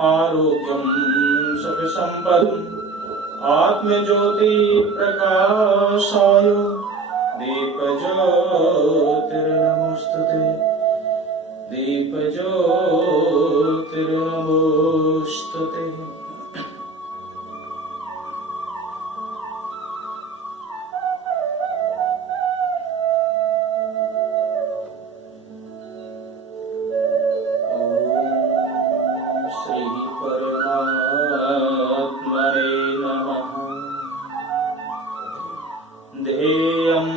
आरोग्यम सुख संपदम् आत्मज्योति प्रकाशाय दीपज्योतिर्नमोस्तुते दीपज्योतिर्नमोस्तुते। ध्येयं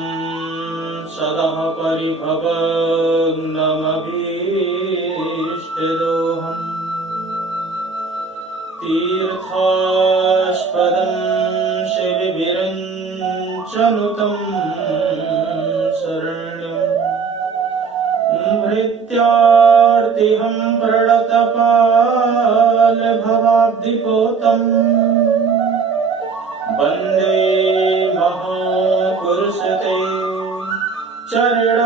सदा परिभवग्नमभीष्टदोहम् तीर्थास्पदं शिरविरञ्चनुतं शरण्यं भृत्यार्तिहं प्रणतपालभवाब्धिपोतम् वन्दे महापुरुषते चरणारविन्दम्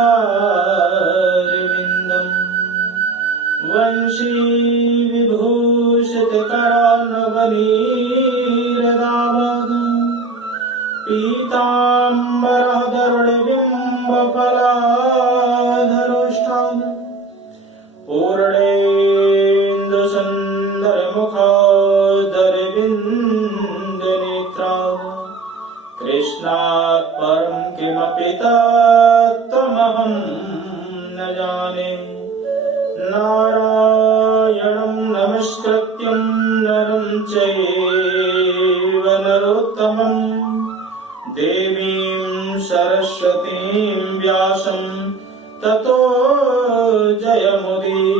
वंशी विभूषितकरानवनीरदावदम् पीताम्बरधरुणबिम्बफलाधरुष्ठान् पूर्णेन्दुसुन्दरमुखादरविन्दनेत्रा कृष्णात् परं किमपि तत्त्वमहं न जाने। नारायणं नमस्कृत्यं नरं चैव नरोत्तमं देवीं सरस्वतीं व्यासं ततो जयमुदीरयेत।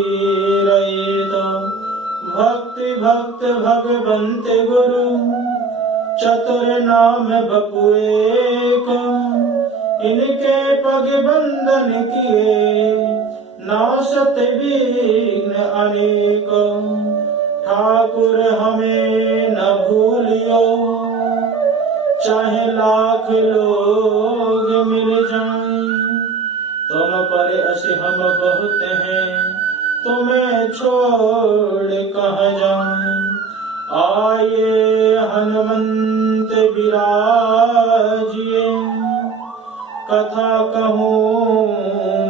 भक्ति भक्त भगवन्ते गुरु चतुर्नाम बपु एक, इनके पग बंधन किए नाशत विघ्न अनेक। ठाकुर हमें न भूलियो चाहे लाख लोग मिल जाएं, तुम पर असे हम बहुत हैं तुम्हें छोड़ कहाँ जाएं। आये हनुमंत विराजिए कथा कहूँ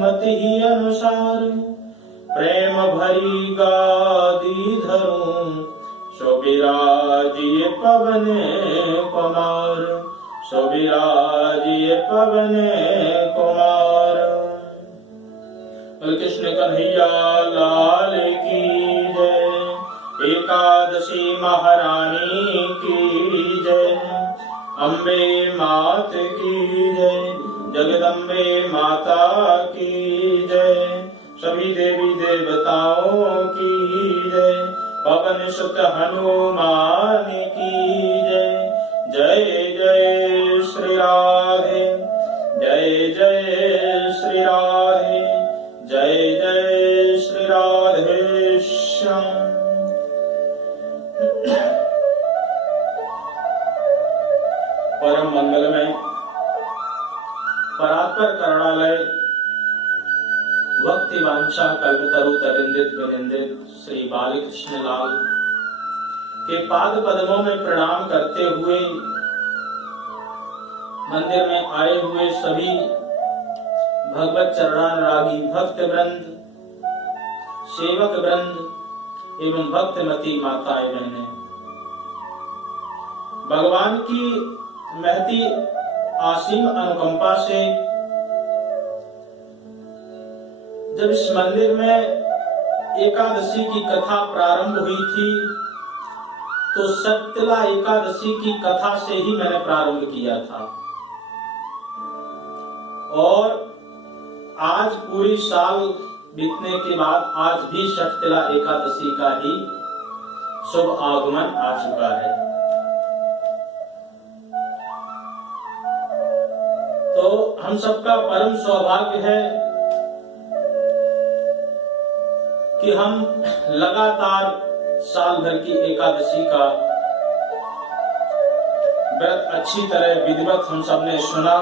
मति ही अनुसार, प्रेम भरी गादी धरूं सो विराजिए पवन कुमार, सो विराजिए पवन कुमार। कृष्ण कन्हैया लाल की जय। एकादशी महारानी की जय। अम्बे मात की जय। जगदम्बे माता की जय। सभी देवी देवताओं की जय। पवन सुत हनुमान की जय। जय जय श्री राधे, जय जय श्री राधे, जय जय श्री राधे श्याम। परम मंगलमय परात्पर करुणालय भक्ति वांछा कल्पतरु तरिंदित विनिंदित श्री बालकृष्ण लाल के पाद पद्मों में प्रणाम करते हुए मंदिर में आए हुए सभी भगवत चरणानुरागी भक्त वृंद, सेवक वृंद एवं भक्तमती माताएं बहनें, भगवान की महती असीम अनुकंपा से जब इस मंदिर में एकादशी की कथा प्रारंभ हुई थी तो सत्यला एकादशी की कथा से ही मैंने प्रारंभ किया था और आज पूरी साल बीतने के बाद आज भी सत्यला एकादशी का ही शुभ आगमन आ चुका है। तो हम सबका परम सौभाग्य है कि हम लगातार साल भर की एकादशी का व्रत अच्छी तरह विधिवत हम सबने सुना।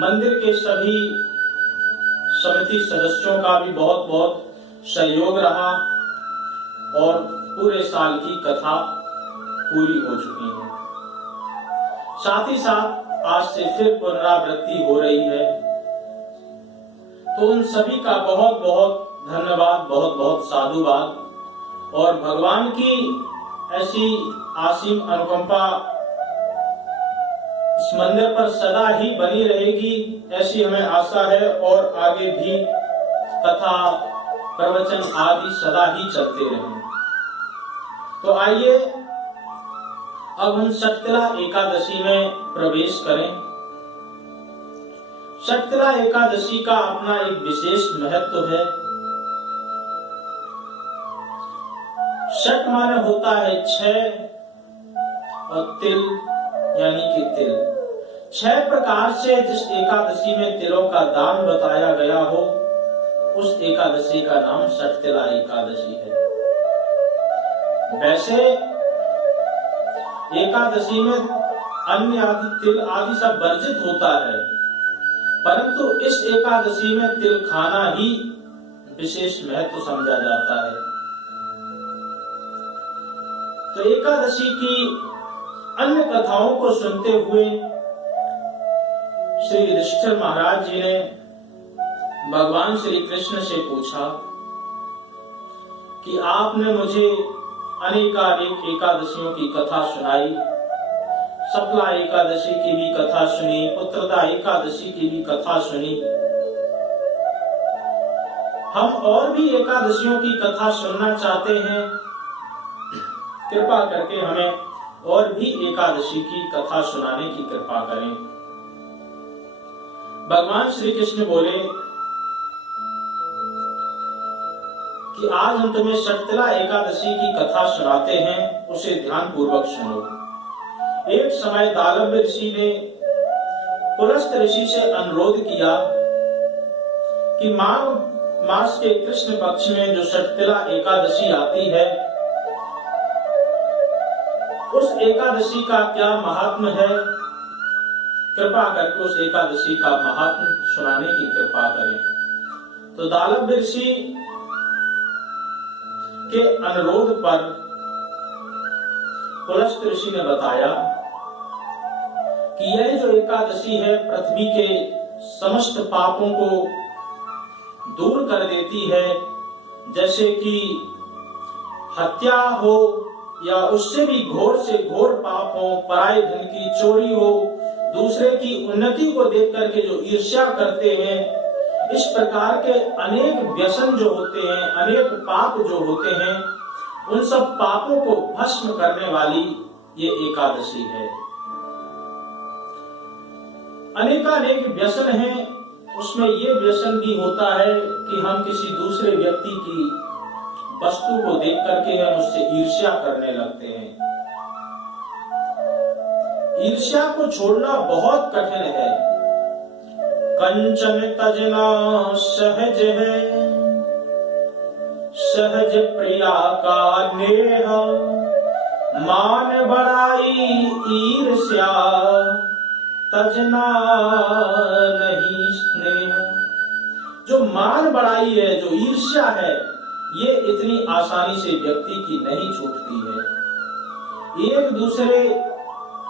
मंदिर के सभी समिति सदस्यों का भी बहुत बहुत सहयोग रहा और पूरे साल की कथा पूरी हो चुकी है। साथ ही साथ आज से फिर पुनरावृत्ति हो रही है। तो उन सभी का बहुत बहुत धन्यवाद, बहुत बहुत साधुवाद, और भगवान की ऐसी असीम अनुकंपा इस मंदिर पर सदा ही बनी रहेगी, ऐसी हमें आशा है। और आगे भी कथा प्रवचन आदि सदा ही चलते रहें। तो आइए अब हम शक्तिला एकादशी में प्रवेश करें। शक्तिला एकादशी का अपना एक विशेष महत्व है। शक माने होता है 6 और तिल यानी कि तिल। 6 प्रकार से जिस एकादशी में तिलों का दान बताया गया हो, उस एकादशी का नाम शक्तिला एकादशी है। वैसे एकादशी में अन्न आदि, तिल आदि सब वर्जित होता है, परंतु इस एकादशी में तिल खाना ही विशेष महत्व समझा जाता है। तो एकादशी की अन्य कथाओं को सुनते हुए श्री युधिष्ठिर महाराज जी ने भगवान श्री कृष्ण से पूछा कि आपने मुझे अनेकानेक एकादशियों की कथा सुनाई, सफला एकादशी की भी कथा सुनी, पुत्रदा एकादशी की भी कथा सुनी। हम और भी एकादशियों की कथा सुनना चाहते हैं, कृपा करके हमें और भी एकादशी की कथा सुनाने की कृपा करें। भगवान श्री कृष्ण बोले कि आज हम तुम्हें शक्तिला एकादशी की कथा सुनाते हैं, उसे ध्यान पूर्वक सुनो। एक समय दालव्य ऋषि ने पुलस्त ऋषि से अनुरोध किया कि माघ मास के कृष्ण पक्ष में जो शक्तिला एकादशी आती है, उस एकादशी का क्या महात्म है, कृपा करके उस एकादशी का महात्म सुनाने की कृपा करें। तो दालव्य ऋषि के अनुरोध पर पुलस्त ऋषि ने बताया कि यह जो एकादशी है पृथ्वी के समस्त पापों को दूर कर देती है, जैसे कि हत्या हो या उससे भी घोर से घोर पाप हो, पराये धन की चोरी हो, दूसरे की उन्नति को देख करके जो ईर्ष्या करते हैं, इस प्रकार के अनेक व्यसन जो होते हैं, अनेक पाप जो होते हैं, उन सब पापों को भस्म करने वाली ये एकादशी है। अनेकानेक व्यसन हैं, उसमें ये व्यसन भी होता है कि हम किसी दूसरे व्यक्ति की वस्तु को देख करके हम उससे ईर्ष्या करने लगते हैं। ईर्ष्या को छोड़ना बहुत कठिन है। कंचन तजना सहज है, सहज प्रिया का नेह, मान बड़ाई ईर्ष्या तजना नहीं स्नेह। जो मान बड़ाई है, जो ईर्ष्या है, ये इतनी आसानी से व्यक्ति की नहीं छूटती है। एक दूसरे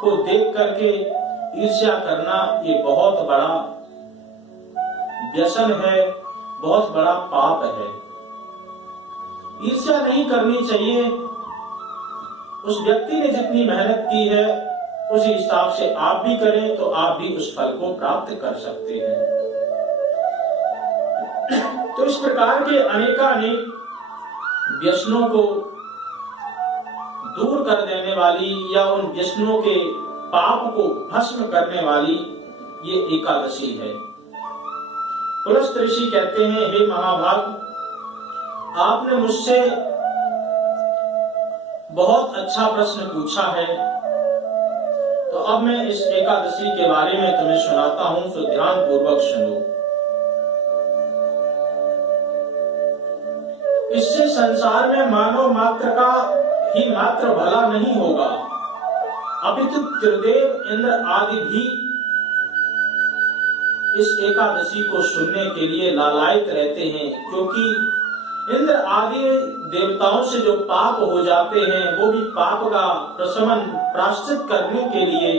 को देख करके ईर्ष्या करना ये बहुत बड़ा व्यसन है, बहुत बड़ा पाप है। ईर्ष्या नहीं करनी चाहिए। उस व्यक्ति ने जितनी मेहनत की है उस हिसाब से आप भी करें तो आप भी उस फल को प्राप्त कर सकते हैं। तो इस प्रकार के अनेकानेक व्यसनों को दूर कर देने वाली या उन व्यसनों के पाप को भस्म करने वाली ये एकादशी है। पुलस्त ऋषि कहते हैं, हे महाभाग, आपने मुझसे बहुत अच्छा प्रश्न पूछा है, तो अब मैं इस एकादशी के बारे में तुम्हें सुनाता हूं, तो ध्यान पूर्वक सुनो। इससे संसार में मानव मात्र का ही मात्र भला नहीं होगा, अपितु त्रिदेव इंद्र आदि भी इस एकादशी को सुनने के लिए लालायित रहते हैं, क्योंकि इंद्र आदि देवताओं से जो पाप हो जाते हैं वो भी पाप का प्रशमन प्रायश्चित करने के लिए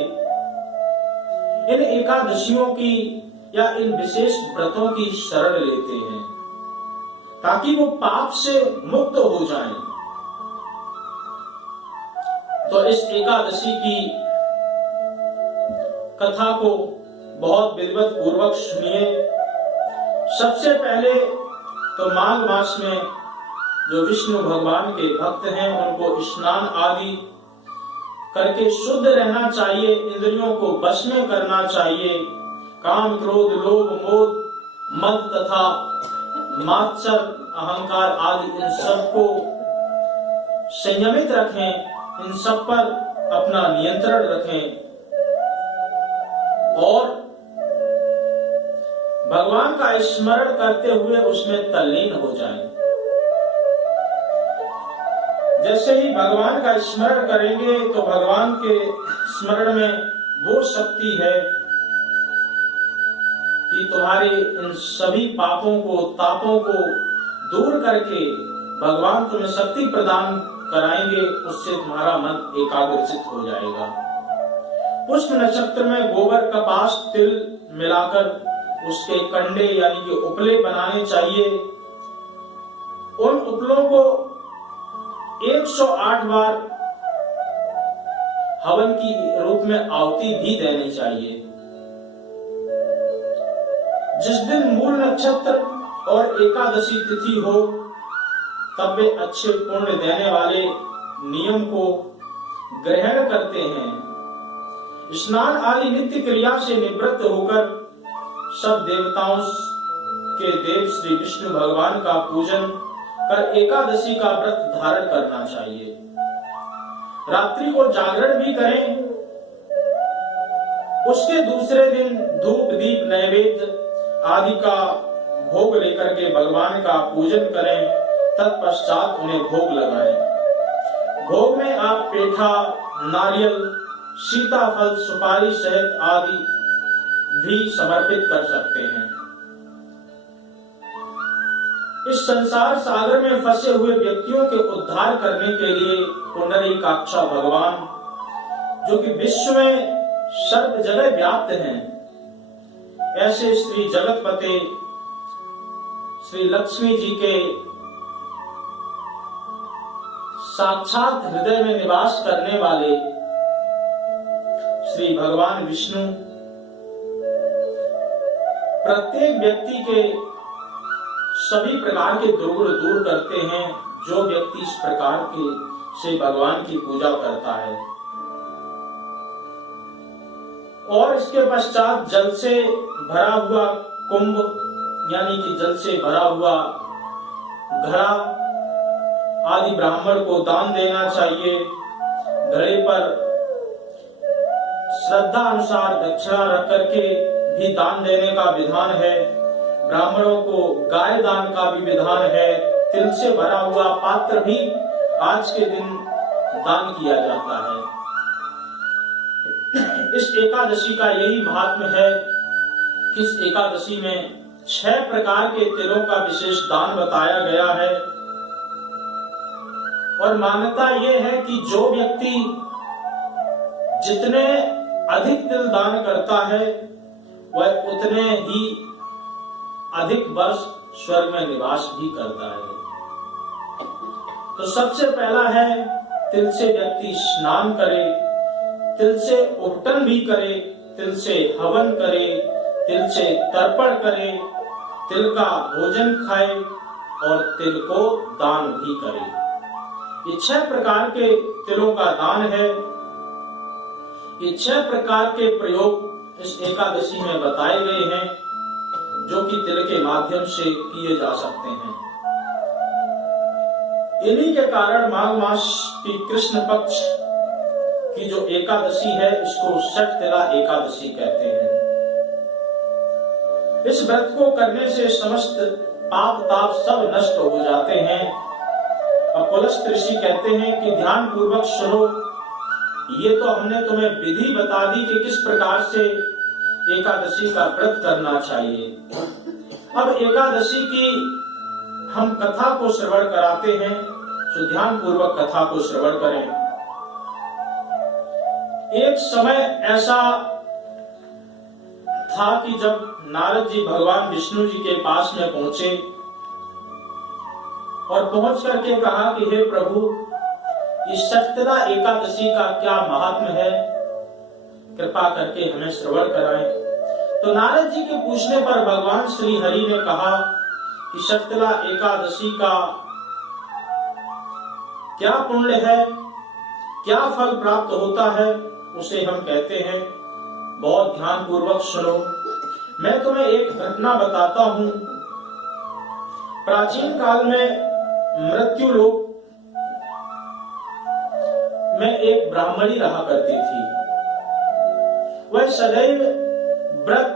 इन एकादशियों की या इन विशेष व्रतों की शरण लेते हैं ताकि वो पाप से मुक्त हो जाएं। तो इस एकादशी की कथा को बहुत विधिवत पूर्वक सुनिए। सबसे पहले तो माघ मास में जो विष्णु भगवान के भक्त हैं उनको स्नान आदि करके शुद्ध रहना चाहिए, इंद्रियों को वश में करना चाहिए, काम क्रोध लोभ मोह मद तथा मात्सर अहंकार आदि इन सब को संयमित रखें, इन सब पर अपना नियंत्रण रखें और भगवान का स्मरण करते हुए उसमें तल्लीन हो जाएं। जैसे ही भगवान का स्मरण करेंगे तो भगवान के स्मरण में वो शक्ति है कि तुम्हारे इन सभी पापों को तापों को दूर करके भगवान तुम्हें शक्ति प्रदान कराएंगे, उससे तुम्हारा मन एकाग्रचित हो जाएगा। पुष्प नक्षत्र में गोबर कपास तिल मिलाकर उसके कंडे यानी कि उपले बनाने चाहिए। उन उपलों को 108 बार हवन की रूप में आहुति भी देनी चाहिए। जिस दिन मूल नक्षत्र और एकादशी तिथि हो तब वे अच्छे पुण्य देने वाले नियम को ग्रहण करते हैं। स्नान आदि नित्य क्रिया से निवृत्त होकर सब देवताओं के देव श्री विष्णु भगवान का पूजन कर एकादशी का व्रत धारण करना चाहिए। रात्रि को जागरण भी करें। उसके दूसरे दिन धूप दीप नैवेद्य आदि का भोग लेकर के भगवान का पूजन करें, तत्पश्चात उन्हें भोग लगाएं। भोग में आप पेठा नारियल सीताफल सुपारी शहद आदि भी समर्पित कर सकते हैं। इस संसार सागर में फंसे हुए व्यक्तियों के उद्धार करने के लिए पुंडरीकाक्ष भगवान जो कि विश्व में सर्व जगह व्याप्त हैं, ऐसे श्री जगतपते श्री लक्ष्मी जी के साक्षात हृदय में निवास करने वाले श्री भगवान विष्णु प्रत्येक व्यक्ति के सभी प्रकार के दुर्गुण दूर करते हैं जो व्यक्ति इस प्रकार के से भगवान की पूजा करता है। और इसके पश्चात जल से भरा हुआ कुंभ यानी कि जल से भरा हुआ घड़ा आदि ब्राह्मण को दान देना चाहिए। घड़े पर श्रद्धा अनुसार दक्षिणा रख करके भी दान देने का विधान है। ब्राह्मणों को गाय दान का भी विधान है। तिल से भरा हुआ पात्र भी आज के दिन दान किया जाता है। इस एकादशी का यही महात्म्य है कि इस एकादशी में 6 प्रकार के तिलों का विशेष दान बताया गया है। और मान्यता यह है कि जो व्यक्ति जितने अधिक तिल दान करता है वह उतने ही अधिक वर्ष स्वर्ग में निवास भी करता है। तो सबसे पहला है तिल से व्यक्ति स्नान करे, तिल से उपटन भी करे, तिल से हवन करे, तिल से तर्पण करे, तिल का भोजन खाए और तिल को दान भी करे। ये 6 प्रकार के तिलों का दान है। ये 6 प्रकार के प्रयोग इस एकादशी में बताए गए हैं जो कि तिल के माध्यम से किए जा सकते हैं। इन्हीं के कारण माघ मास की कृष्ण पक्ष की जो एकादशी है इसको षटतिला एकादशी कहते हैं। इस व्रत को करने से समस्त पाप ताप सब नष्ट हो जाते हैं। अब पुलस्त ऋषि कहते हैं कि ध्यान पूर्वक सुनो, ये तो हमने तुम्हें विधि बता दी कि किस प्रकार से एकादशी का व्रत करना चाहिए। अब एकादशी की हम कथा को श्रवण कराते हैं तो ध्यान पूर्वक कथा को श्रवण करें। एक समय ऐसा था कि जब नारद जी भगवान विष्णु जी के पास में पहुंचे और पहुंच करके कहा कि हे प्रभु, इस शक्तिला एकादशी का क्या महात्म्य है, कृपा करके हमें श्रवण कराएं। तो नारद जी के पूछने पर भगवान श्री हरि ने कहा कि शक्तिला एकादशी का क्या पुण्य है, क्या फल प्राप्त होता है, उसे हम कहते हैं। बहुत ध्यान पूर्वक सुनो, मैं तुम्हें एक घटना बताता हूं। प्राचीन काल में मृत्यु लोक में एक ब्राह्मणी रहा करती थी। वह सदैव व्रत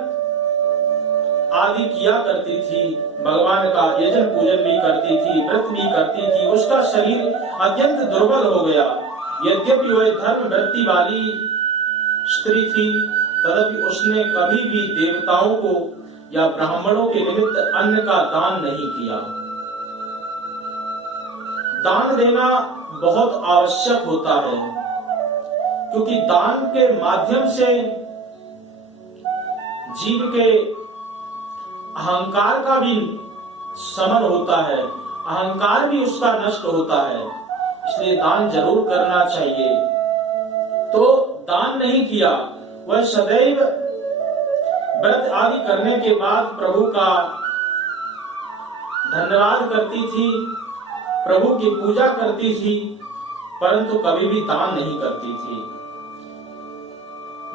आदि किया करती थी, भगवान का यजन पूजन भी करती थी, व्रत भी करती थी। उसका शरीर अत्यंत दुर्बल हो गया। यद्यपि वह धर्म वृत्ति वाली स्त्री थी, तथापि उसने कभी भी देवताओं को या ब्राह्मणों के निमित्त अन्न का दान नहीं किया। दान देना बहुत आवश्यक होता है, क्योंकि दान के माध्यम से जीव के अहंकार का भी शमन होता है, अहंकार भी उसका नष्ट होता है। इसलिए दान जरूर करना चाहिए। तो दान नहीं किया, वह सदैव व्रत आदि करने के बाद प्रभु का धन्यवाद करती थी, प्रभु की पूजा करती थी, परंतु कभी भी दान नहीं करती थी।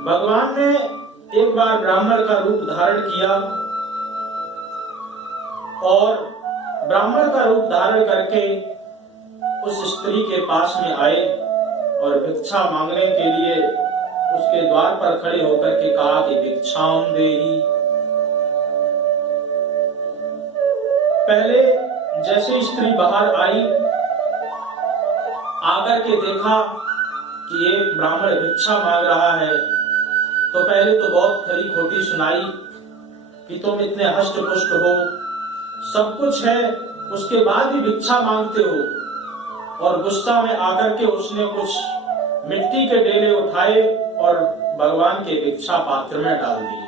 भगवान ने एक बार ब्राह्मण का रूप धारण किया और ब्राह्मण का रूप धारण करके उस स्त्री के पास में आए और भिक्षा मांगने के लिए उसके द्वार पर खड़े होकर के कहा कि भिक्षाम देहि। पहले जैसे स्त्री बाहर आई, आकर के देखा कि एक ब्राह्मण भिक्षा मांग रहा है, तो पहले तो बहुत खरी खोटी सुनाई कि तुम इतने हष्ट पुष्ट हो, सब कुछ है, उसके बाद भी भिक्षा मांगते हो। और गुस्सा में आकर के उसने कुछ मिट्टी के डेले उठाए और भगवान के भिक्षा पात्र में डाल दिए।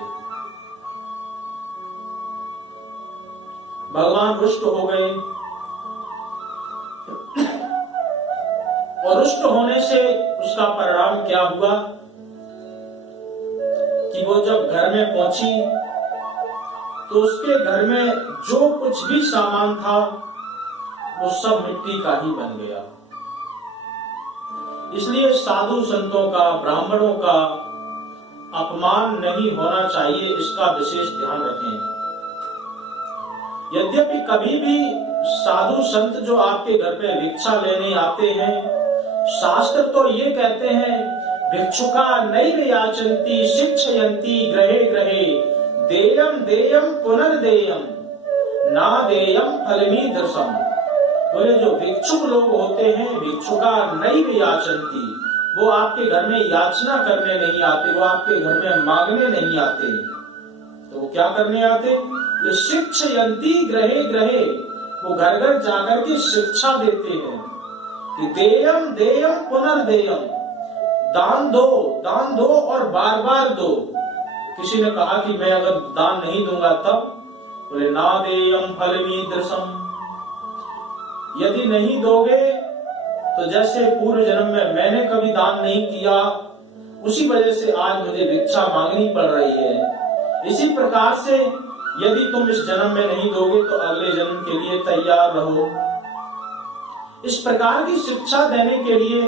भगवान रुष्ट हो गए और रुष्ट होने से उसका परिणाम क्या हुआ कि वो जब घर में पहुंची तो उसके घर में जो कुछ भी सामान था वो सब मिट्टी का ही बन गया। इसलिए साधु संतों का, ब्राह्मणों का अपमान नहीं होना चाहिए, इसका विशेष ध्यान रखें। यद्यपि कभी भी साधु संत जो आपके घर पे भिक्षा लेने आते हैं, शास्त्र तो ये कहते हैं भिक्षुका नैव याचन्ति शिक्षयन्ति गृहे गृहे देयम देयम पुनर्देयम ना देयम फलमीदृशम। बोले जो भिक्षुक लोग होते हैं, भिक्षुका नैव याचन्ति, वो आपके घर में याचना करने नहीं आते, वो आपके घर में मांगने नहीं आते, तो वो क्या करने आते? वो शिक्षयन्ति गृहे गृहे, वो घर घर जाकर के शिक्षा देते हैं कि देयम देयम पुनर्देयम, दान दो और बार बार दो। किसी ने कहा कि मैं अगर दान नहीं दूंगा तब? बोले ना देयम फलमीदृशम, यदि नहीं दोगे तो जैसे पूर्व जन्म में मैंने कभी दान नहीं किया, उसी वजह से आज मुझे भिक्षा मांगनी पड़ रही है। इसी प्रकार से यदि तुम इस जन्म में नहीं दोगे तो अगले जन्म के लिए तैयार रहो। इस प्रकार की शिक्षा देने के लिए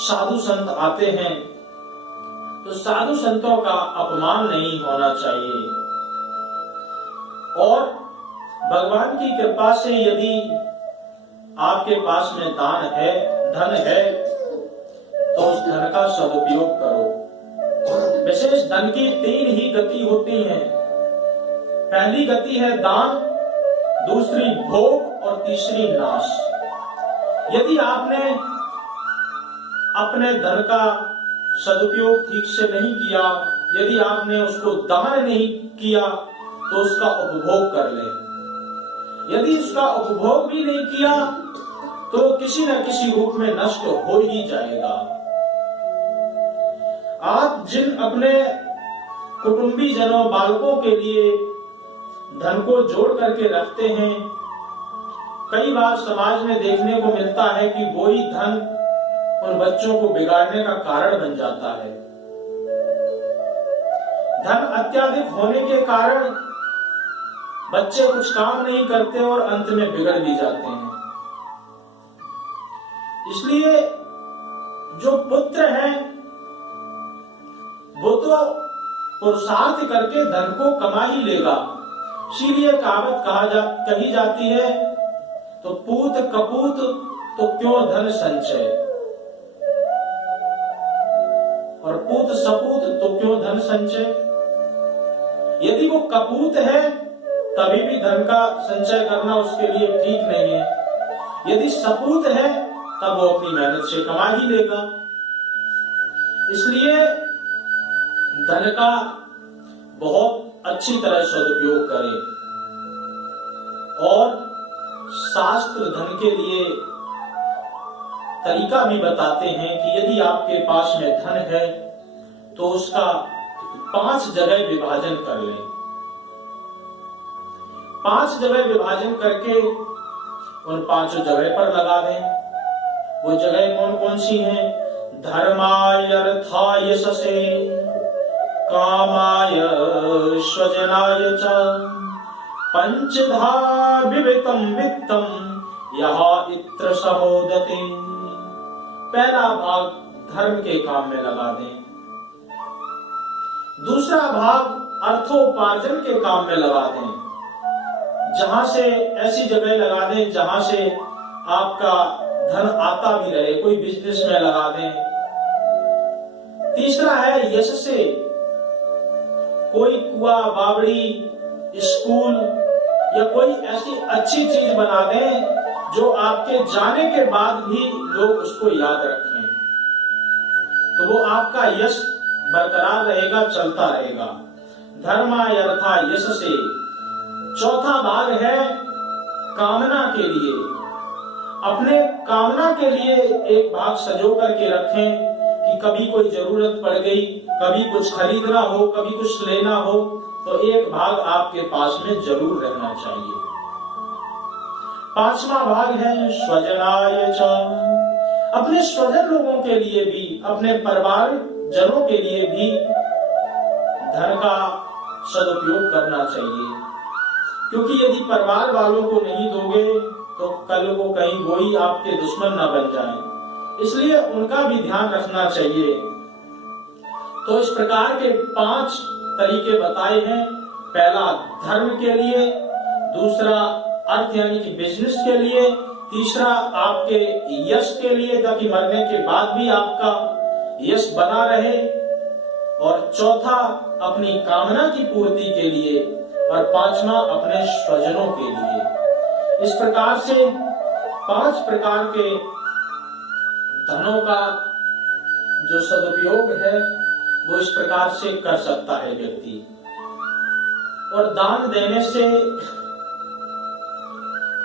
साधु संत आते हैं, तो साधु संतों का अपमान नहीं होना चाहिए। और भगवान की कृपा से यदि आपके पास में दान है, धन है, तो उस धन का सदुपयोग करो। विशेष धन की 3 ही गति होती हैं। पहली गति है दान, दूसरी भोग और तीसरी नाश। यदि आपने अपने धन का सदुपयोग ठीक से नहीं किया, यदि आपने उसको दान नहीं किया, तो उसका उपभोग कर ले। यदि इसका उपभोग भी नहीं किया तो किसी न किसी रूप में नष्ट हो ही जाएगा। आप जिन अपने कुटुंबी जनों, बालकों के लिए धन को जोड़ करके रखते हैं, कई बार समाज में देखने को मिलता है कि वही धन उन बच्चों को बिगाड़ने का कारण बन जाता है। धन अत्यधिक होने के कारण बच्चे कुछ काम नहीं करते और अंत में बिगड़ भी जाते हैं। इसलिए जो पुत्र है वो तो पुरुषार्थ करके धन को कमा ही लेगा। इसीलिए कहावत कही जाती है, तो पूत कपूत तो क्यों धन संचय, और पूत सपूत तो क्यों धन संचय। यदि वो कपूत है तभी भी धन का संचय करना उसके लिए ठीक नहीं है। यदि सपूत है तब वो अपनी मेहनत से कमा ही लेगा। इसलिए धन का बहुत अच्छी तरह सदुपयोग करें। और शास्त्र धन के लिए तरीका भी बताते हैं कि यदि आपके पास में धन है तो उसका 5 जगह विभाजन कर लें। 5 जगह विभाजन करके उन 5 जगह पर लगा दें। वो जगह कौन कौन सी हैं? धर्माय अर्थाय यशसे कामाय स्वजनाय च पंचधा विवितम वित्तम यह इत्र सहोदते। पहला भाग धर्म के काम में लगा दें। दूसरा भाग अर्थोपार्जन के काम में लगा दें। जहां से ऐसी जगह लगा दें जहां से आपका धन आता भी रहे, कोई बिजनेस में लगा दें। तीसरा है यश से, कोई कुआं, बावड़ी, स्कूल या कोई ऐसी अच्छी चीज बना दें जो आपके जाने के बाद भी लोग उसको याद रखें, तो वो आपका यश बरकरार रहेगा, चलता रहेगा। धर्माय अर्था यश से। चौथा भाग है कामना के लिए। अपने कामना के लिए एक भाग सजो करके रखें कि कभी कोई जरूरत पड़ गई, कभी कुछ खरीदना हो, कभी कुछ लेना हो, तो एक भाग आपके पास में जरूर रहना चाहिए। 5वां भाग है स्वजनाय च। अपने स्वजन लोगों के लिए भी, अपने परिवार जनों के लिए भी धन का सदुपयोग करना चाहिए। क्योंकि यदि परिवार वालों को नहीं दोगे तो कल को कहीं वही आपके दुश्मन ना बन जाएं। इसलिए उनका भी ध्यान रखना चाहिए। तो इस प्रकार के 5 तरीके बताए हैं। पहला धर्म के लिए, दूसरा अर्थ यानी कि बिजनेस के लिए, तीसरा आपके यश के लिए ताकि मरने के बाद भी आपका यश बना रहे, और चौथा अपनी कामना की पूर्ति के लिए, और 5वां अपने स्वजनों के लिए। इस प्रकार से 5 प्रकार के धनों का जो सदुपयोग है वो इस प्रकार से कर सकता है व्यक्ति। और दान देने से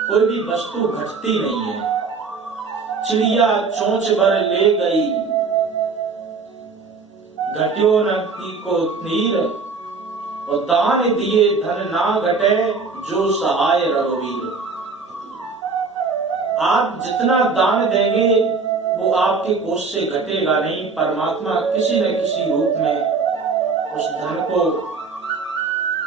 कोई भी वस्तु घटती नहीं है। चिड़िया चोंच भर ले गई, घट्यो न को नीर, और दान दिए धन ना घटे, जो सहाय रघुवीर। आप जितना दान देंगे वो आपके कोष से घटेगा नहीं। परमात्मा किसी न किसी रूप में उस धन को,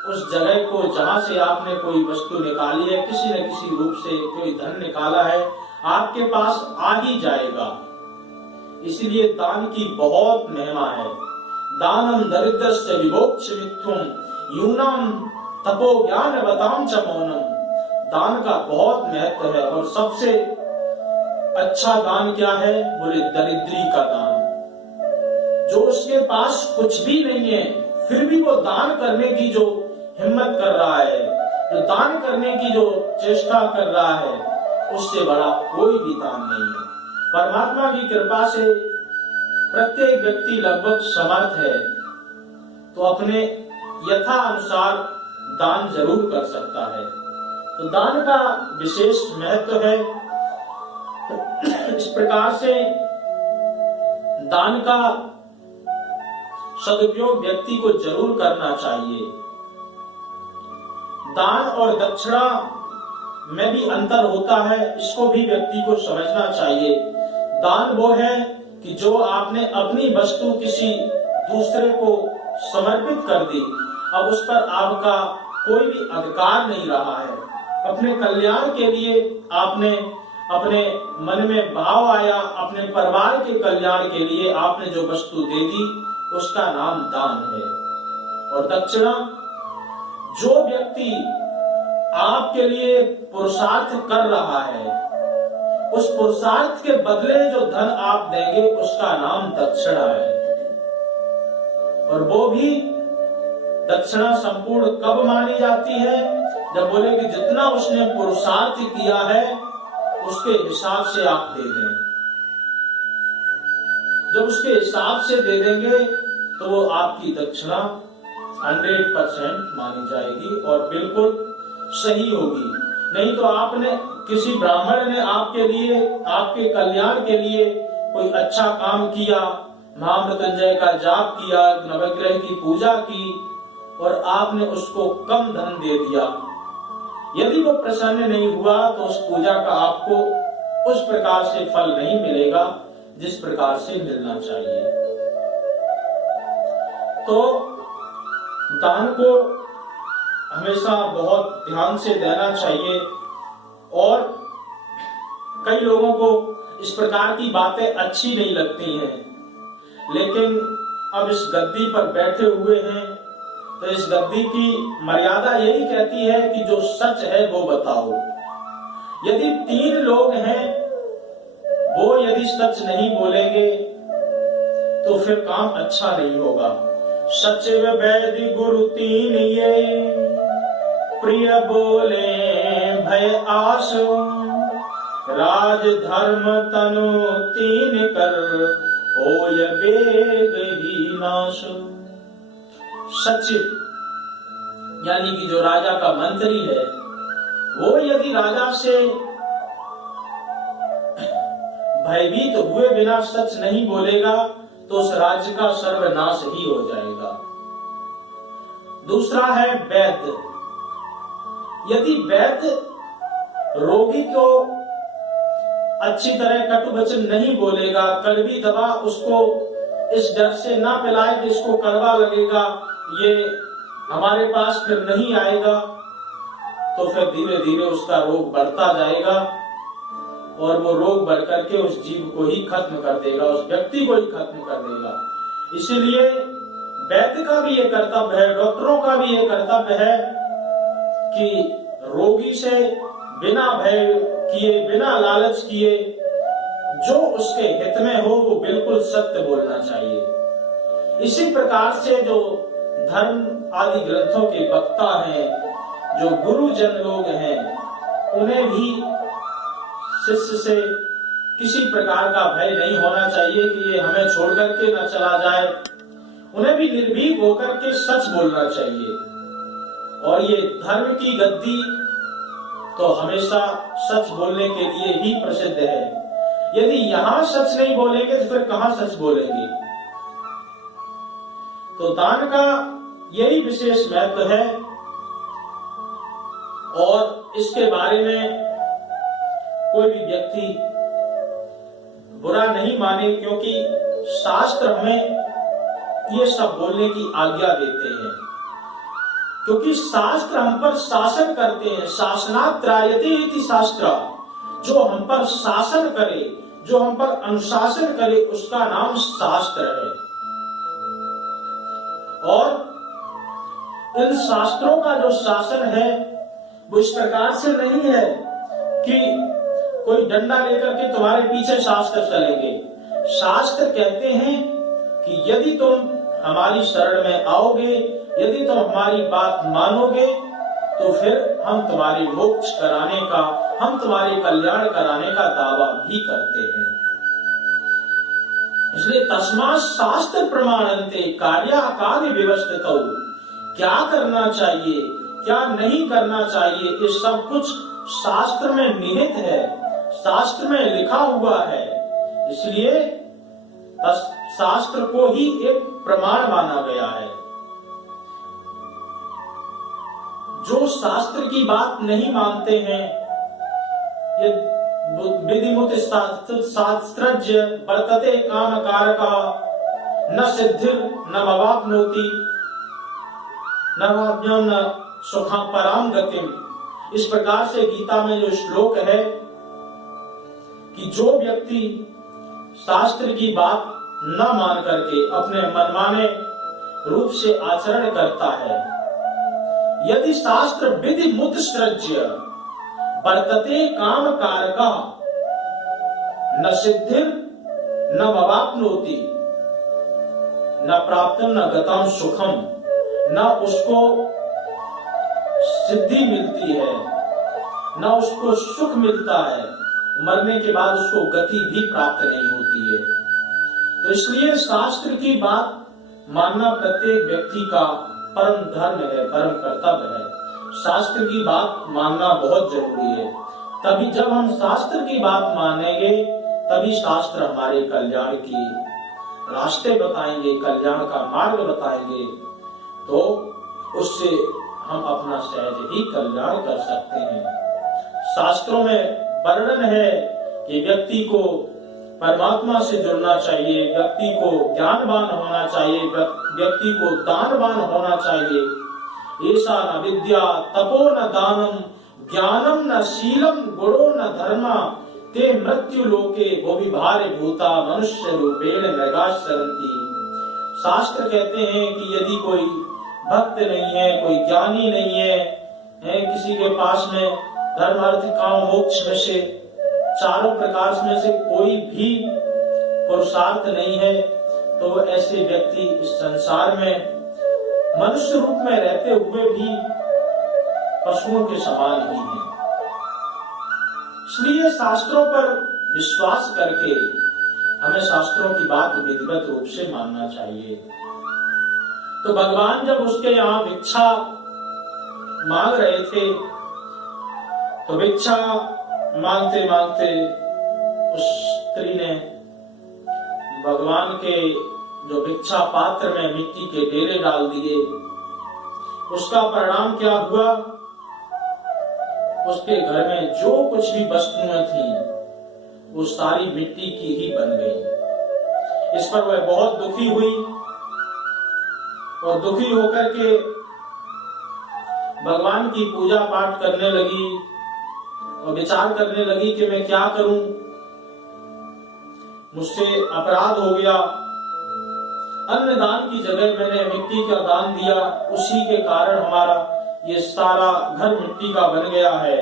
उस जगह को जहां से आपने कोई वस्तु निकाली है, किसी न किसी रूप से कोई धन निकाला है, आपके पास आ ही जाएगा। इसलिए दान की बहुत महिमा है। दानम दरिद्रस्य विमोक्षयित्वम यूनाम तपो ज्ञान बताम च मौनम। दान का बहुत महत्व है। और सबसे अच्छा दान क्या है? बोले दरिद्री का दान। जो उसके पास कुछ भी नहीं है फिर भी वो दान करने की जो हिम्मत कर रहा है, जो दान करने की जो चेष्टा कर रहा है, उससे बड़ा कोई भी दान नहीं है। परमात्मा की कृपा से प्रत्येक व्यक्ति लगभग समर्थ है, तो अपने यथा अनुसार दान जरूर कर सकता है। तो दान का विशेष महत्व है। इस प्रकार से दान का सदुपयोग व्यक्ति को जरूर करना चाहिए। दान और दक्षिणा में भी अंतर होता है, इसको भी व्यक्ति को समझना चाहिए। दान वो है कि जो आपने अपनी वस्तु किसी दूसरे को समर्पित कर दी, अब उस पर आपका कोई भी अधिकार नहीं रहा है। अपने कल्याण के लिए आपने अपने मन में भाव आया, अपने परिवार के कल्याण के लिए आपने जो वस्तु दे दी, उसका नाम दान है। और दक्षिणा, जो व्यक्ति आपके लिए पुरुषार्थ कर रहा है, उस पुरुषार्थ के बदले जो धन आप देंगे, उसका नाम दक्षिणा है। और वो भी दक्षिणा संपूर्ण कब मानी जाती है? जब बोले कि जितना उसने पुरुषार्थ किया है उसके हिसाब से आप दे दें। जब उसके हिसाब से दे देंगे तो वो आपकी दक्षिणा 100% मानी जाएगी और बिल्कुल सही होगी। नहीं तो आपने किसी ब्राह्मण ने आपके लिए, आपके कल्याण के लिए कोई अच्छा काम किया, महामृत्युंजय का जाप किया, नवग्रह की पूजा की और आपने उसको कम धन दे दिया, यदि वो प्रसन्न नहीं हुआ तो उस पूजा का आपको उस प्रकार से फल नहीं मिलेगा जिस प्रकार से मिलना चाहिए। तो दान को हमेशा बहुत ध्यान से देना चाहिए। और कई लोगों को इस प्रकार की बातें अच्छी नहीं लगती हैं, लेकिन अब इस गद्दी पर बैठे हुए हैं तो इस गद्दी की मर्यादा यही कहती है कि जो सच है वो बताओ। यदि 3 लोग हैं, वो यदि सच नहीं बोलेंगे तो फिर काम अच्छा नहीं होगा। सच्चे व वैदि गुरु 3 ये, प्रिय बोले भय आस, राज धर्म तनु 3 कर, होय वेग ही नाश। सच यानी कि जो राजा का मंत्री है, वो यदि राजा से भयभीत हुए बिना सच नहीं बोलेगा तो उस राज्य का सर्वनाश ही हो जाएगा। दूसरा है वैद्य। यदि वैद्य रोगी को अच्छी तरह कटु वचन नहीं बोलेगा, कड़वी दवा उसको इस डर से ना पिलाए कि इसको कड़वा लगेगा, ये हमारे पास फिर नहीं आएगा, तो फिर धीरे धीरे उसका रोग बढ़ता जाएगा और वो रोग बढ़ करके उस जीव को ही खत्म कर देगा, उस व्यक्ति को ही खत्म कर देगा। इसीलिए वैद्य का भी ये कर्तव्य है, डॉक्टरों का भी ये कर्तव्य है कि रोगी से बिना भय किए, बिना लालच किए, जो उसके हित में हो वो बिल्कुल सत्य बोलना चाहिए। इसी प्रकार से जो धर्म आदि ग्रंथों के वक्ता हैं, जो गुरुजन लोग हैं, उन्हें भी शिष्य से किसी प्रकार का भय नहीं होना चाहिए कि ये हमें छोड़ करके न चला जाए। उन्हें भी निर्भीक होकर के सच बोलना चाहिए। और ये धर्म की गद्दी तो हमेशा सच बोलने के लिए ही प्रसिद्ध है। यदि यहाँ सच नहीं बोलेंगे तो फिर कहाँ सच बोलेंगे? तो दान का यही विशेष महत्व है और इसके बारे में कोई भी व्यक्ति बुरा नहीं माने, क्योंकि शास्त्र हमें ये सब बोलने की आज्ञा देते हैं। क्योंकि शास्त्र हम पर शासन करते हैं। शासनात् त्रायते इति शास्त्र। जो हम पर शासन करे, जो हम पर अनुशासन करे, उसका नाम शास्त्र है। और इन शास्त्रों का जो शासन है वो इस प्रकार से नहीं है कि कोई डंडा लेकर के तुम्हारे पीछे शास्त्र चलेंगे। शास्त्र कहते हैं कि यदि तुम हमारी शरण में आओगे, यदि तुम हमारी बात मानोगे, तो फिर हम तुम्हारी मोक्ष कराने का, हम तुम्हारे कल्याण कराने का दावा भी करते हैं। इसलिए तस्मात् शास्त्र प्रमाणन्ते कार्याकार्य व्यवस्थितौ। क्या करना चाहिए, क्या नहीं करना चाहिए, ये सब कुछ शास्त्र में निहित है, शास्त्र में लिखा हुआ है। इसलिए शास्त्र को ही एक प्रमाण माना गया है। जो शास्त्र की बात नहीं मानते हैं, ये विधिमुत शास्त्रज्ञ वर्तते काम कारकः न सिद्धिर न भवाप्नोति न वाप्यम न सुखम पराम गतिम। इस प्रकार से गीता में जो श्लोक है कि जो व्यक्ति शास्त्र की बात न मान करके अपने मनमाने रूप से आचरण करता है, यदि शास्त्र विधि मुत सृज्य वर्तते काम कारकः न सिद्धिर न भवाप्नोति न प्राप्तम न गतम सुखम, न उसको सिद्धि मिलती है न उसको सुख मिलता है, मरने के बाद उसको गति भी प्राप्त नहीं होती है। तो इसलिए शास्त्र की बात मानना प्रत्येक व्यक्ति का परम धर्म है, परम कर्तव्य है। शास्त्र की बात मानना बहुत जरूरी है। तभी जब हम शास्त्र की बात मानेंगे, तभी शास्त्र हमारे कल्याण की रास्ते बताएंगे, कल्याण का मार्ग बताएंगे, तो उससे हम अपना सहज ही कल्याण कर सकते हैं। शास्त्रों में वर्णन है कि व्यक्ति को परमात्मा से जुड़ना चाहिए, व्यक्ति को ज्ञानवान होना चाहिए, व्यक्ति को दानवान होना चाहिए। ऐसा न विद्या तपो न दानम ज्ञानम न शीलम गुणो न धर्मा ते मृत्यु लोके भोवि भारे भूता मनुष्य रूपेण मृगाशरन्ति। शास्त्र कहते हैं कि यदि कोई भक्त नहीं है, कोई ज्ञानी नहीं है, किसी के पास में धर्म अर्थ काम मोक्ष में से चारों प्रकार में से कोई भी पुरुषार्थ नहीं है, तो ऐसे व्यक्ति इस संसार में मनुष्य रूप में रहते हुए भी पशुओं के समान ही हैं। इसलिए शास्त्रों पर विश्वास करके हमें शास्त्रों की बात विधिवत रूप से मानना चाहिए। तो भगवान जब उसके यहाँ भिक्षा मांग रहे थे, तो भिक्षा मांगते मांगते उस स्त्री ने भगवान के जो भिक्षा पात्र में मिट्टी के डेरे डाल दिए। उसका परिणाम क्या हुआ? उसके घर में जो कुछ भी वस्तुएं थी वो सारी मिट्टी की ही बन गई। इस पर वह बहुत दुखी हुई और दुखी होकर के भगवान की पूजा पाठ करने लगी और विचार करने लगी कि मैं क्या करूं, मुझसे अपराध हो गया। अन्न दान की जगह मैंने मिट्टी का दान दिया, उसी के कारण हमारा ये सारा घर मिट्टी का बन गया है।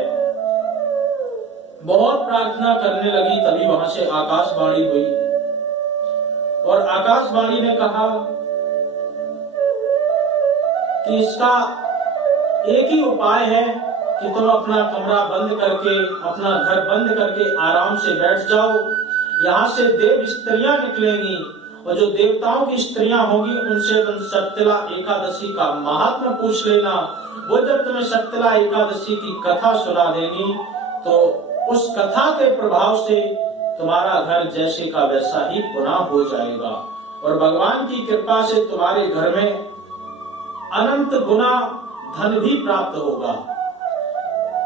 बहुत प्रार्थना करने लगी, तभी वहां से आकाशवाणी हुई और आकाशवाणी ने कहा कि इसका एक ही उपाय है कि तुम अपना कमरा बंद करके, अपना घर बंद करके आराम से बैठ जाओ। यहाँ से देव स्त्रियां निकलेंगी और जो देवताओं की स्त्रियां होंगी उनसे तुम शक्तिला एकादशी का महात्मा पूछ लेना। वो जब तुम्हें शक्तिला एकादशी की कथा सुना देंगी तो उस कथा के प्रभाव से तुम्हारा घर जैसे का वैसा ही पुनः हो जाएगा और भगवान की कृपा से तुम्हारे घर में अनंत गुना धन भी प्राप्त होगा।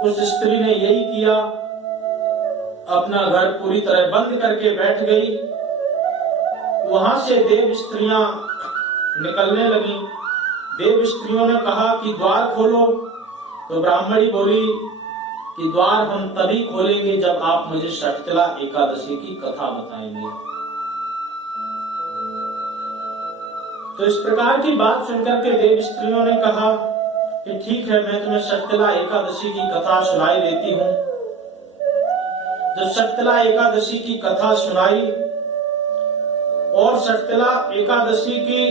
उस स्त्री ने यही किया, अपना घर पूरी तरह बंद करके बैठ गई। वहां से देव स्त्रियां निकलने लगी। देव स्त्रियों ने कहा कि द्वार खोलो, तो ब्राह्मणी बोली कि द्वार हम तभी खोलेंगे जब आप मुझे शक्तिला एकादशी की कथा बताएंगे। तो इस प्रकार की बात सुनकर के देव स्त्रियों ने कहा कि ठीक है, मैं तुम्हें शक्तिला एकादशी की कथा सुनाई देती हूँ। जब शक्तिला एकादशी की कथा सुनाई और शक्तिला एकादशी की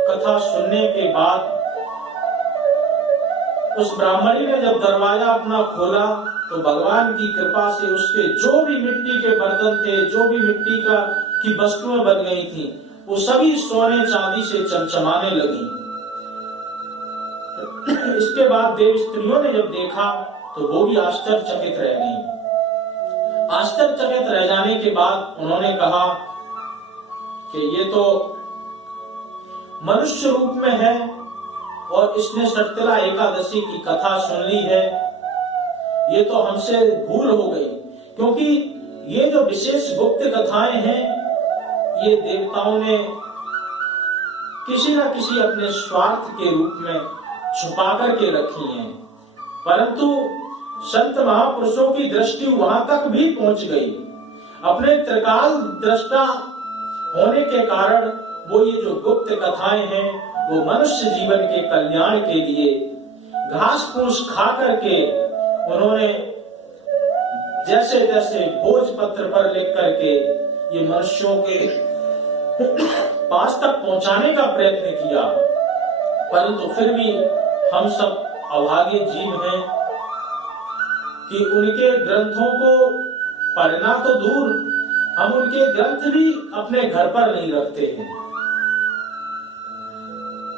कथा सुनने के बाद उस ब्राह्मणी ने जब दरवाजा अपना खोला तो भगवान की कृपा से उसके जो भी मिट्टी के बर्तन थे, जो भी मिट्टी की वस्तुएं बन गई थी, वो सभी सोने चांदी से चमचमाने लगी। इसके बाद देव स्त्रियों ने जब देखा तो वो भी आश्चर्यचकित रह गईं। आश्चर्यचकित रह जाने के बाद उन्होंने कहा कि ये तो मनुष्य रूप में है और इसने शर्तिला एकादशी की कथा सुन ली है। ये तो हमसे भूल हो गई, क्योंकि ये जो विशेष गुप्त कथाएं हैं ये देवताओं ने किसी न किसी अपने स्वार्थ के रूप में छुपा करके रखी हैं, परंतु संत महापुरुषों की दृष्टि वहां तक भी पहुंच गई। अपने त्रिकाल दृष्टा होने के कारण वो ये जो गुप्त कथाएं हैं वो मनुष्य जीवन के कल्याण के लिए घास फूस खा करके उन्होंने जैसे जैसे भोजपत्र पर लिख करके ये मनुष्यों के पास तक पहुंचाने का प्रयत्न किया, परंतु फिर भी हम सब अभागे जीव हैं कि उनके ग्रंथों को पढ़ना तो दूर, हम उनके ग्रंथ भी अपने घर पर नहीं रखते हैं।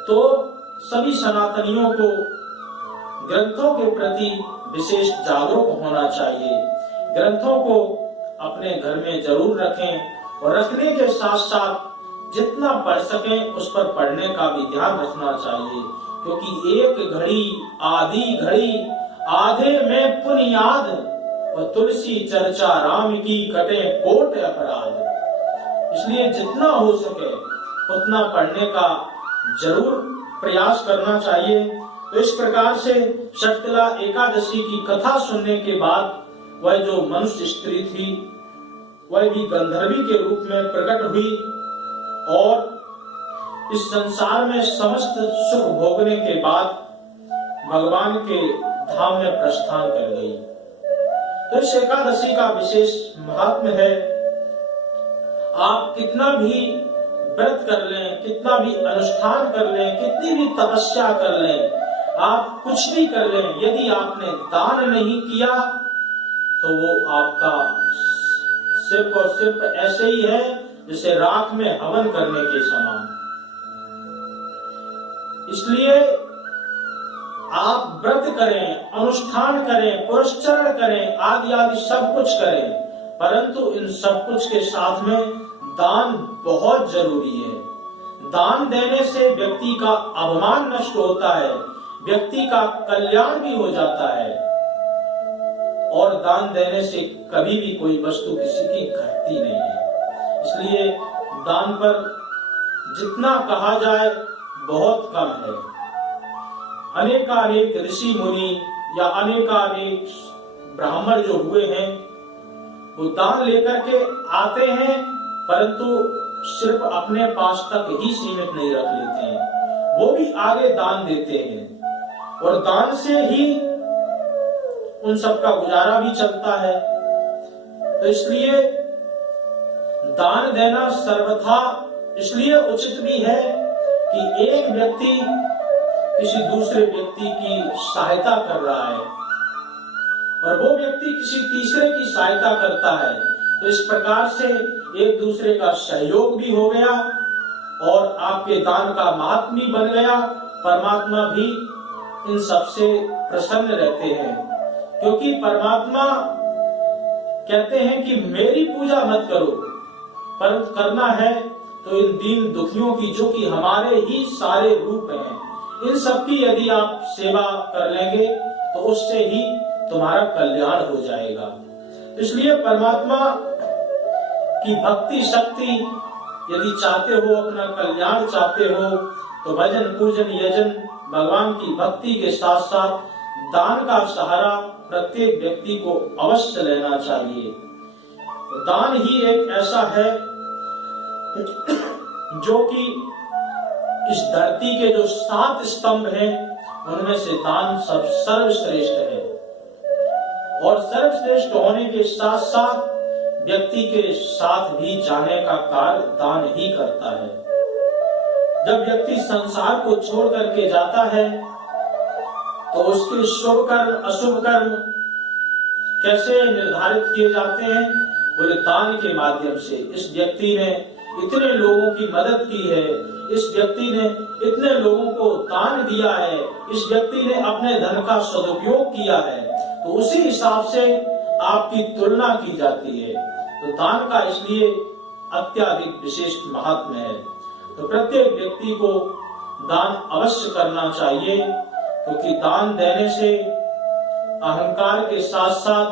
तो सभी सनातनियों को ग्रंथों के प्रति विशेष जागरूक होना चाहिए। ग्रंथों को अपने घर में जरूर रखें और रखने के साथ साथ जितना पढ़ सकें उस पर पढ़ने का भी ध्यान रखना चाहिए, क्योंकि एक घड़ी आधी घड़ी आधे में पुनियाद और तुलसी चर्चा राम की कटे कोट अपराध। इसलिए जितना हो सके उतना पढ़ने का जरूर प्रयास करना चाहिए। तो इस प्रकार से शर्तिला एकादशी की कथा सुनने के बाद वह जो मनुष्य स्त्री थी वह भी गंधर्वी के रूप में प्रकट हुई और इस संसार में समस्त सुख भोगने के बाद भगवान के धाम में प्रस्थान कर गई। तो इस एकादशी का विशेष महात्म्य है। आप कितना भी व्रत कर लें, कितना भी अनुष्ठान कर लें, कितनी भी तपस्या कर लें, आप कुछ भी कर लें, यदि आपने दान नहीं किया तो वो आपका सिर्फ और सिर्फ ऐसे ही है जैसे राख में हवन करने के समान। इसलिए आप व्रत करें, अनुष्ठान करें, पुरस्चरण करें, आदि आदि सब कुछ करें, परंतु इन सब कुछ के साथ में दान बहुत जरूरी है। दान देने से व्यक्ति का अभिमान नष्ट होता है, व्यक्ति का कल्याण भी हो जाता है और दान देने से कभी भी कोई वस्तु किसी की घटती नहीं है। इसलिए दान पर जितना कहा जाए बहुत कम है। अनेकानेक ऋषि मुनि या अनेकानेक ब्राह्मण जो हुए हैं वो दान लेकर के आते हैं, परंतु सिर्फ अपने पास तक ही सीमित नहीं रख लेते हैं, वो भी आगे दान देते हैं और दान से ही उन सबका गुजारा भी चलता है। तो इसलिए दान देना सर्वथा इसलिए उचित भी है कि एक व्यक्ति किसी दूसरे व्यक्ति की सहायता कर रहा है और वो व्यक्ति किसी तीसरे की सहायता करता है, तो इस प्रकार से एक दूसरे का सहयोग भी हो गया और आपके दान का महात्म्य भी बन गया। परमात्मा भी इन सबसे प्रसन्न रहते हैं, क्योंकि परमात्मा कहते हैं कि मेरी पूजा मत करो, परंतु करना है तो इन दीन दुखियों की, जो कि हमारे ही सारे रूप हैं, इन सबकी यदि आप सेवा कर लेंगे तो उससे ही तुम्हारा कल्याण हो जाएगा। इसलिए परमात्मा की भक्ति शक्ति यदि चाहते हो, अपना कल्याण चाहते हो, तो भजन पूजन यजन भगवान की भक्ति के साथ साथ दान का सहारा प्रत्येक व्यक्ति को अवश्य लेना चाहिए। दान ही एक ऐसा है जो कि इस धरती के जो 7 स्तंभ हैं उनमें से दान सब सर्वश्रेष्ठ है और सर्वश्रेष्ठ होने के साथ साथ व्यक्ति के साथ भी जाने का कार्य दान ही करता है। जब व्यक्ति संसार को छोड़ करके जाता है तो उसके शुभ कर्म अशुभ कर्म कैसे निर्धारित किए जाते हैं? बोले दान के माध्यम से। इस व्यक्ति ने इतने लोगों की मदद की है, इस व्यक्ति ने इतने लोगों को दान दिया है, इस व्यक्ति ने अपने धन का सदुपयोग किया है, तो उसी हिसाब से आपकी तुलना की जाती है। तो दान का इसलिए अत्यधिक विशेष महत्व है। तो प्रत्येक व्यक्ति को दान अवश्य करना चाहिए, क्योंकि दान देने से अहंकार के साथ साथ,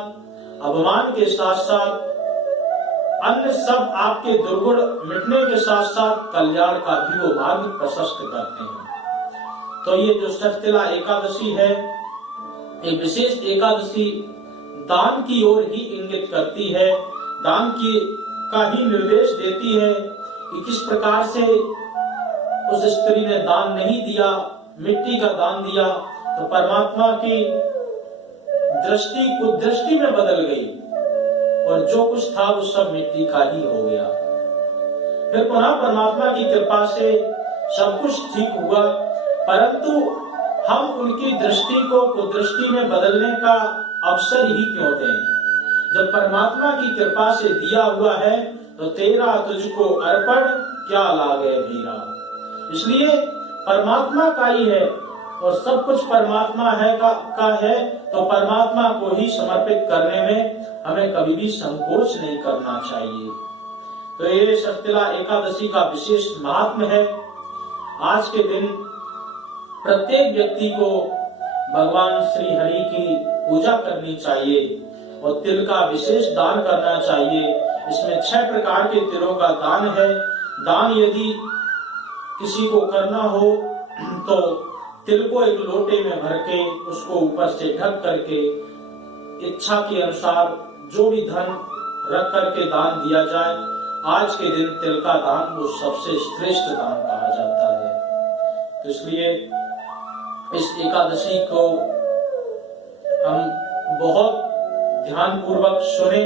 अभिमान के साथ साथ, अन्य सब आपके दुर्गुण मिटने के साथ साथ कल्याण का भी वो मार्ग प्रशस्त करते हैं। तो ये जो षटतिला एकादशी है, एक विशेष एकादशी दान की ओर ही इंगित करती है, दान की का ही निर्देश देती है कि किस प्रकार से उस स्त्री ने दान नहीं दिया, मिट्टी का दान दिया, तो परमात्मा की दृष्टि कुदृष्टि में बदल गई और जो कुछ था वो सब मिट्टी का ही हो गया। फिर पुनः परमात्मा की कृपा से सब कुछ ठीक हुआ, परंतु हम उनकी दृष्टि को कुदृष्टि में बदलने का अवसर ही क्यों दें? जब परमात्मा की कृपा से दिया हुआ है तो तेरा तुझको अर्पण क्या लागे वीरा। इसलिए परमात्मा का ही है और सब कुछ परमात्मा है का है, तो परमात्मा को ही समर्पित करने में हमें कभी भी संकोच नहीं करना चाहिए। तो ये षटतिला एकादशी का विशेष महात्म्य है। आज के दिन प्रत्येक व्यक्ति को भगवान श्री हरि की पूजा करनी चाहिए और तिल का विशेष दान करना चाहिए। इसमें 6 प्रकार के तिलों का दान है। दान यदि किसी को करना हो तो तिल को एक लोटे में भर के उसको ऊपर से ढक करके इच्छा के अनुसार जो भी धन रख करके दान दिया जाए। आज के दिन तिल का दान वो सबसे श्रेष्ठ दान कहा जाता है। तो इसलिए इस एकादशी को हम बहुत ध्यान पूर्वक सुने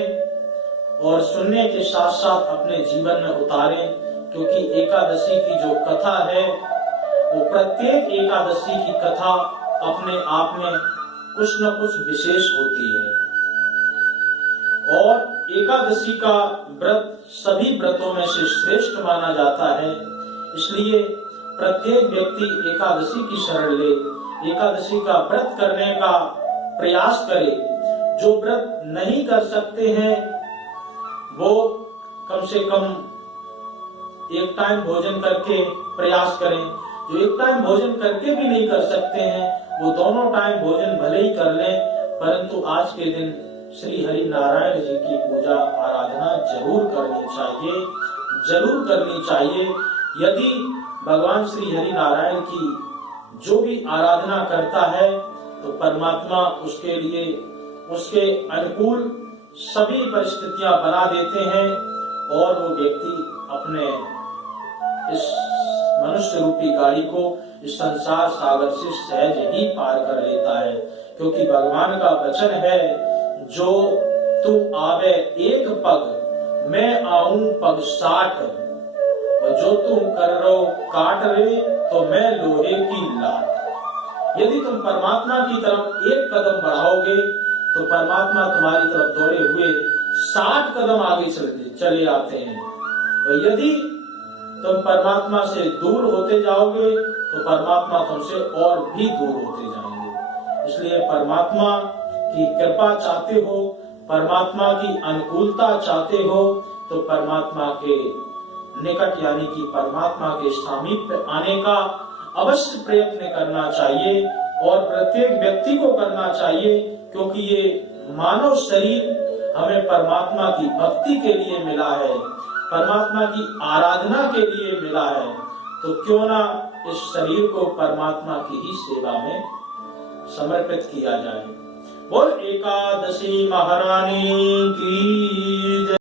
और सुनने के साथ साथ अपने जीवन में उतारें, क्योंकि एकादशी की जो कथा है वो प्रत्येक एकादशी की कथा अपने आप में कुछ न कुछ विशेष होती है। और एकादशी का व्रत सभी व्रतों में से श्रेष्ठ माना जाता है। इसलिए प्रत्येक व्यक्ति एकादशी की शरण ले, एकादशी का व्रत करने का प्रयास करे। जो व्रत नहीं कर सकते हैं वो कम से कम एक टाइम भोजन करके प्रयास करें। जो एक टाइम भोजन करके भी नहीं कर सकते हैं वो दोनों टाइम भोजन भले ही कर लें, परंतु आज के दिन श्री हरि नारायण जी की पूजा आराधना जरूर करनी चाहिए, जरूर करनी चाहिए। यदि भगवान श्री हरि नारायण की जो भी आराधना करता है तो परमात्मा उसके लिए उसके अनुकूल सभी परिस्थितियां बना देते हैं और वो व्यक्ति अपने इस मनुष्य रूपी गाड़ी को इस संसार सागर से सहज ही पार कर लेता है। क्योंकि भगवान का वचन है, जो तू आवे एक पग मैं आऊं पग 60, और जो तुम कर रो काट रे तो मैं लोहे की लाट। यदि तुम परमात्मा की तरफ एक कदम बढ़ाओगे तो परमात्मा तुम्हारी तरफ दौड़े हुए 60 कदम आगे चले आते हैं। और यदि तुम परमात्मा से दूर होते जाओगे तो परमात्मा तुमसे और भी दूर होते जाएंगे। इसलिए परमात्मा की कृपा चाहते हो, परमात्मा की अनुकूलता चाहते हो, तो परमात्मा के निकट यानी कि परमात्मा के सामीप्य आने का अवश्य प्रयत्न करना चाहिए और प्रत्येक व्यक्ति को करना चाहिए, क्योंकि ये मानव शरीर हमें परमात्मा की भक्ति के लिए मिला है, परमात्मा की आराधना के लिए मिला है। तो क्यों ना इस शरीर को परमात्मा की ही सेवा में समर्पित किया जाए। बोल एकादशी महारानी की जय।